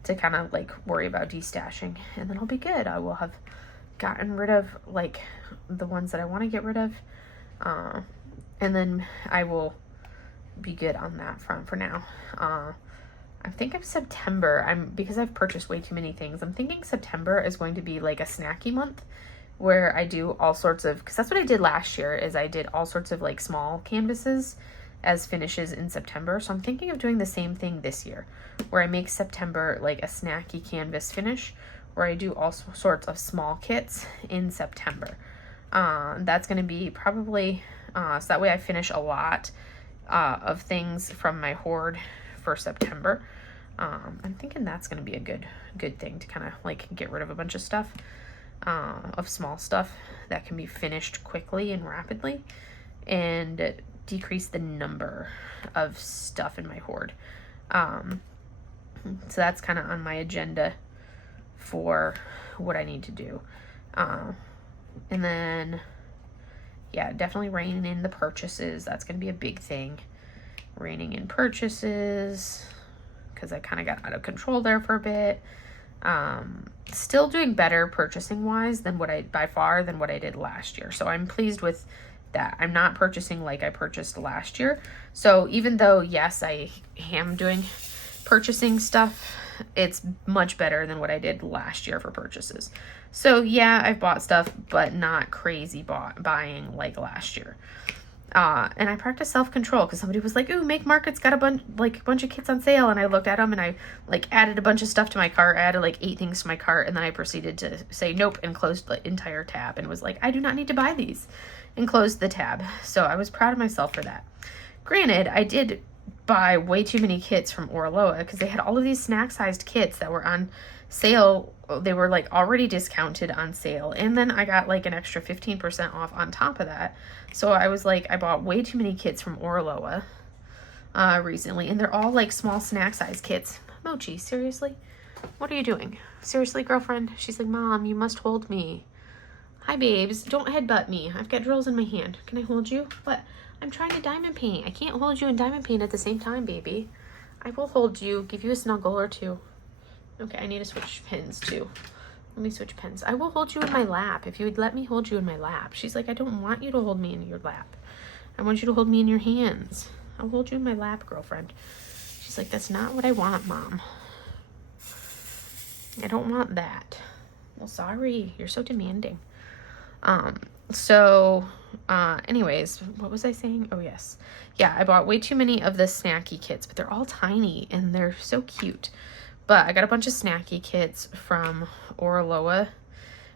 to kind of like worry about destashing, and then I'll be good. I will have gotten rid of like the ones that I want to get rid of, and then I will be good on that front for now. I think of September, because I've purchased way too many things, I'm thinking September is going to be like a snacky month where I do all sorts of, because that's what I did last year, is I did all sorts of like small canvases as finishes in September. So I'm thinking of doing the same thing this year, where I make September like a snacky canvas finish, where I do all sorts of small kits in September. That's going to be probably, so that way I finish a lot of things from my hoard for September. I'm thinking that's going to be a good thing to kind of like get rid of a bunch of stuff, of small stuff that can be finished quickly and rapidly, and decrease the number of stuff in my hoard. So that's kind of on my agenda for what I need to do. And then, yeah, definitely reining in the purchases. That's going to be a big thing. Reining in purchases, because I kind of got out of control there for a bit. Still doing better purchasing wise than what I did last year. So I'm pleased with that. I'm not purchasing like I purchased last year. So even though, yes, I am doing purchasing stuff, it's much better than what I did last year for purchases. So yeah, I've bought stuff, but not crazy buying like last year. And I practiced self-control because somebody was like, "Ooh, Make Market's got a bunch of kits on sale." And I looked at them and I like added a bunch of stuff to my cart. I added like 8 things to my cart, and then I proceeded to say nope and closed the entire tab and was like, "I do not need to buy these," and closed the tab. So I was proud of myself for that. Granted, I did buy way too many kits from Oraloa because they had all of these snack-sized kits that were on sale. They were like already discounted on sale, and then I got like an extra 15% off on top of that. So I was like, I bought way too many kits from Oraloa recently, and they're all like small snack size kits. Mochi, seriously? What are you doing? Seriously, girlfriend? She's like, "Mom, you must hold me." Hi, babes. Don't headbutt me. I've got drills in my hand. Can I hold you? But I'm trying to diamond paint. I can't hold you and diamond paint at the same time, baby. I will hold you, give you a snuggle or two. Okay, I need to switch pins too. Let me switch pins. I will hold you in my lap if you would let me hold you in my lap. She's like, "I don't want you to hold me in your lap. I want you to hold me in your hands." I'll hold you in my lap, girlfriend. She's like, "That's not what I want, Mom. I don't want that." Well, sorry. You're so demanding. Anyways, what was I saying? Oh, yes. Yeah, I bought way too many of the snacky kits, but they're all tiny and they're so cute. But I got a bunch of snacky kits from Oraloa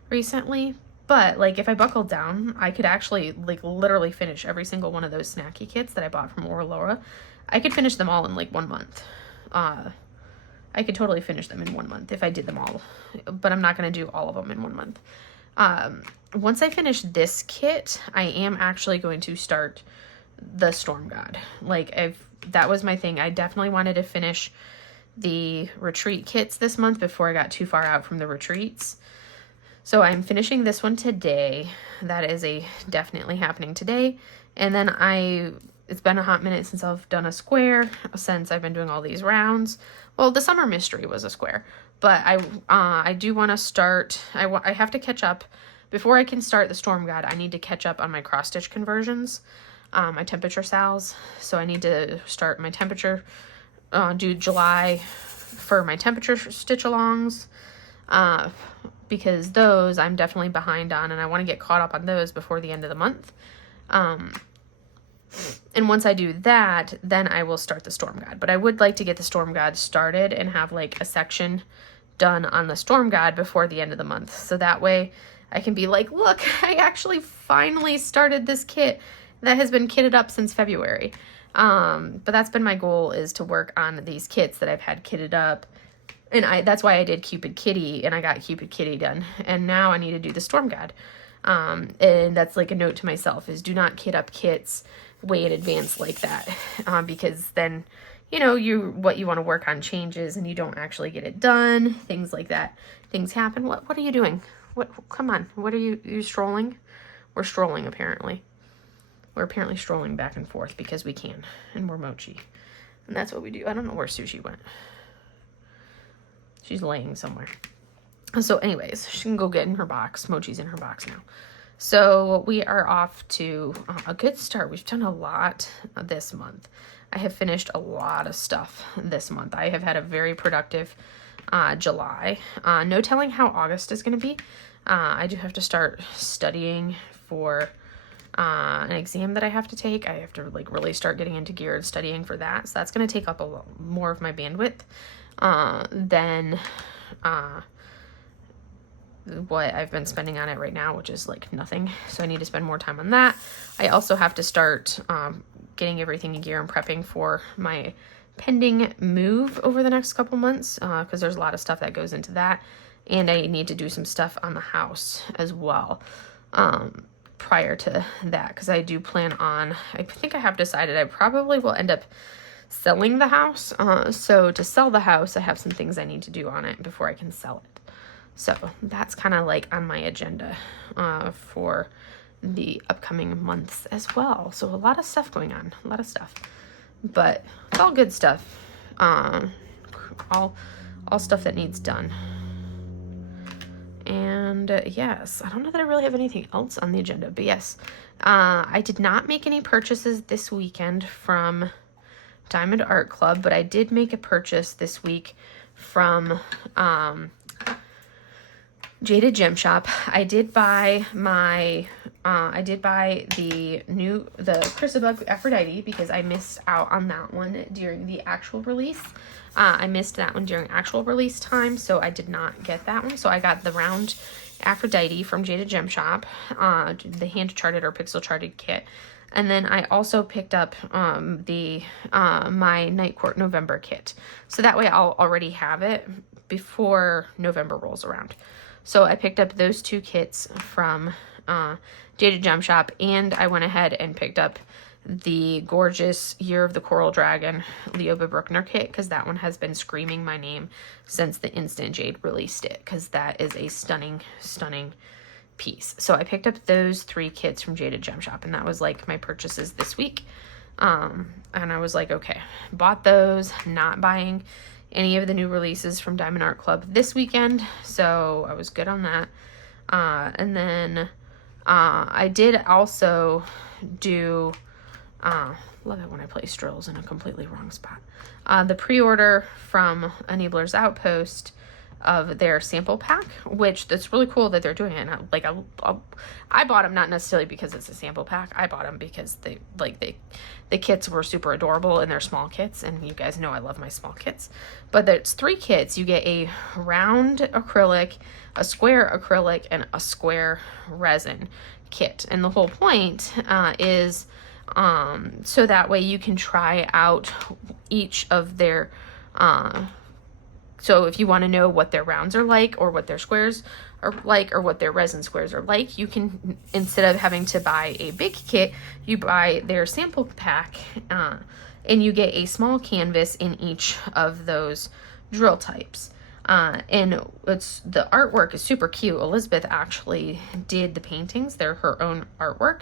recently. But like if I buckled down, I could actually like literally finish every single one of those snacky kits that I bought from Oraloa. I could finish them all in like 1 month. I could totally finish them in 1 month if I did them all. But I'm not going to do all of them in 1 month. Once I finish this kit, I am actually going to start the Storm God. That was my thing. I definitely wanted to finish the retreat kits this month before I got too far out from the retreats. So I'm finishing this one today. That is definitely happening today. And then it's been a hot minute since I've done a square, since I've been doing all these rounds. Well, the Summer Mystery was a square, but I do want to start, I have to catch up. Before I can start the Storm God, I need to catch up on my cross stitch conversions, my temperature sals. So I need to start my temperature, do July for my temperature stitch alongs, because those I'm definitely behind on, and I want to get caught up on those before the end of the month. And once I do that, then I will start the Storm God. But I would like to get the Storm God started and have like a section done on the Storm God before the end of the month. So that way I can be like, look, I actually finally started this kit that has been kitted up since February. But that's been my goal, is to work on these kits that I've had kitted up. And that's why I did Cupid Kitty, and I got Cupid Kitty done. And now I need to do the Storm God. And that's like a note to myself, is do not kit up kits way in advance like that, because then, you know, what you want to work on changes and you don't actually get it done, things like that. Things happen. What are you doing? Come on, what are you strolling? We're strolling, apparently. We're apparently strolling back and forth because we can, and we're mochi. And that's what we do. I don't know where Sushi went. She's laying somewhere. So anyways, she can go get in her box. Mochi's in her box now. So we are off to a good start. We've done a lot this month. I have finished a lot of stuff this month. I have had a very productive July. No telling how August is going to be. I do have to start studying for an exam that I have to take. I have to like really start getting into gear and studying for that. So that's going to take up a lot more of my bandwidth than what I've been spending on it right now, which is like nothing. So I need to spend more time on that. I also have to start getting everything in gear and prepping for my pending move over the next couple months, because there's a lot of stuff that goes into that. And I need to do some stuff on the house as well prior to that, because I do plan on, I think I have decided I probably will end up selling the house. So to sell the house, I have some things I need to do on it before I can sell it. So that's kind of like on my agenda for the upcoming months as well. So a lot of stuff going on, a lot of stuff, but it's all good stuff. All stuff that needs done. And yes, I don't know that I really have anything else on the agenda, but yes, I did not make any purchases this weekend from Diamond Art Club, but I did make a purchase this week from Jaded Gem Shop. I did buy the Chrysabug Aphrodite because I missed out on that one during the actual release. I missed that one during actual release time, so I did not get that one. So I got the round Aphrodite from Jaded Gem Shop, the hand charted or pixel charted kit. And then I also picked up my Night Court November kit. So that way I'll already have it before November rolls around. So I picked up those two kits from Jaded Gem Shop, and I went ahead and picked up the gorgeous Year of the Coral Dragon Leoba Bruckner kit, because that one has been screaming my name since the instant Jade released it, because that is a stunning, stunning piece. So I picked up those 3 kits from Jaded Gem Shop, and that was like my purchases this week. And I was like, okay, bought those, not buying any of the new releases from Diamond Art Club this weekend, so I was good on that. And then I did also do, love it when I place drills in a completely wrong spot, the pre-order from Enabler's Outpost of their sample pack, which that's really cool that they're doing it. And I bought them not necessarily because it's a sample pack. I bought them because the kits were super adorable, and they're small kits, and you guys know I love my small kits. But it's 3 kits. You get a round acrylic, a square acrylic, and a square resin kit. And the whole point is so that way you can try out each of their so if you want to know what their rounds are like, or what their squares are like, or what their resin squares are like, you can, instead of having to buy a big kit, you buy their sample pack, and you get a small canvas in each of those drill types. And the artwork is super cute. Elizabeth actually did the paintings. They're her own artwork,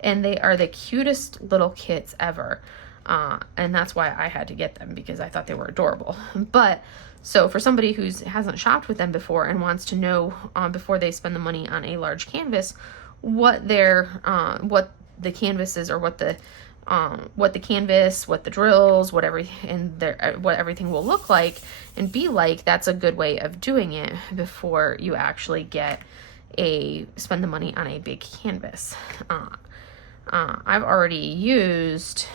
and they are the cutest little kits ever. And that's why I had to get them, because I thought they were adorable. But so for somebody who hasn't shopped with them before and wants to know before they spend the money on a large canvas, what the canvas is, or what the canvas, what the drills, what everything will look like and be like, that's a good way of doing it before you actually spend the money on a big canvas. I've already used,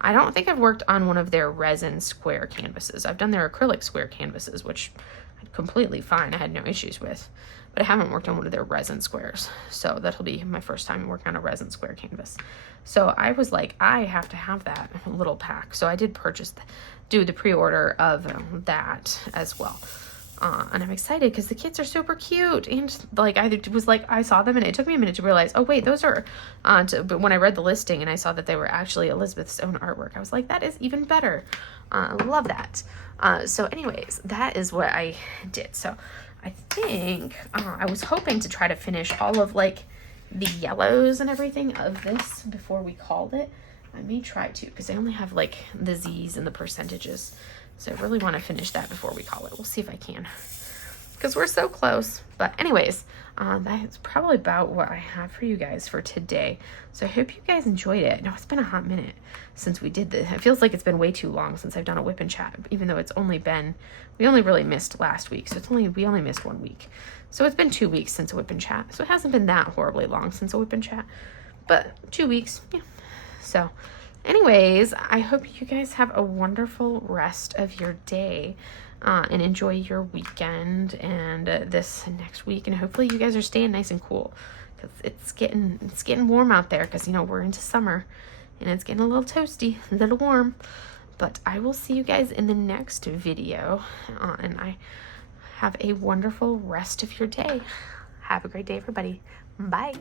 I don't think I've worked on one of their resin square canvases. I've done their acrylic square canvases, which I'm completely fine. I had no issues with, but I haven't worked on one of their resin squares. So that'll be my first time working on a resin square canvas. So I was like, I have to have that little pack. So I did do the pre-order of that as well. And I'm excited because the kids are super cute. And like, I saw them and it took me a minute to realize, oh wait, those are, but when I read the listing and I saw that they were actually Elizabeth's own artwork, I was like, that is even better. Love that. So anyways, that is what I did. So I think, I was hoping to try to finish all of like the yellows and everything of this before we called it. I may try to, because I only have like the Z's and the percentages. So I really want to finish that before we call it. We'll see if I can, because we're so close. But anyways, that's probably about what I have for you guys for today. So I hope you guys enjoyed it. Now, it's been a hot minute since we did this. It feels like it's been way too long since I've done a whip and chat, even though it's only been, we only really missed last week. So we only missed 1 week. So it's been 2 weeks since a whip and chat. So it hasn't been that horribly long since a whip and chat, but 2 weeks, yeah. So anyways, I hope you guys have a wonderful rest of your day, and enjoy your weekend and this next week. And hopefully you guys are staying nice and cool, because it's getting warm out there, because, you know, we're into summer and it's getting a little toasty, a little warm. But I will see you guys in the next video, and I have a wonderful rest of your day. Have a great day, everybody. Bye.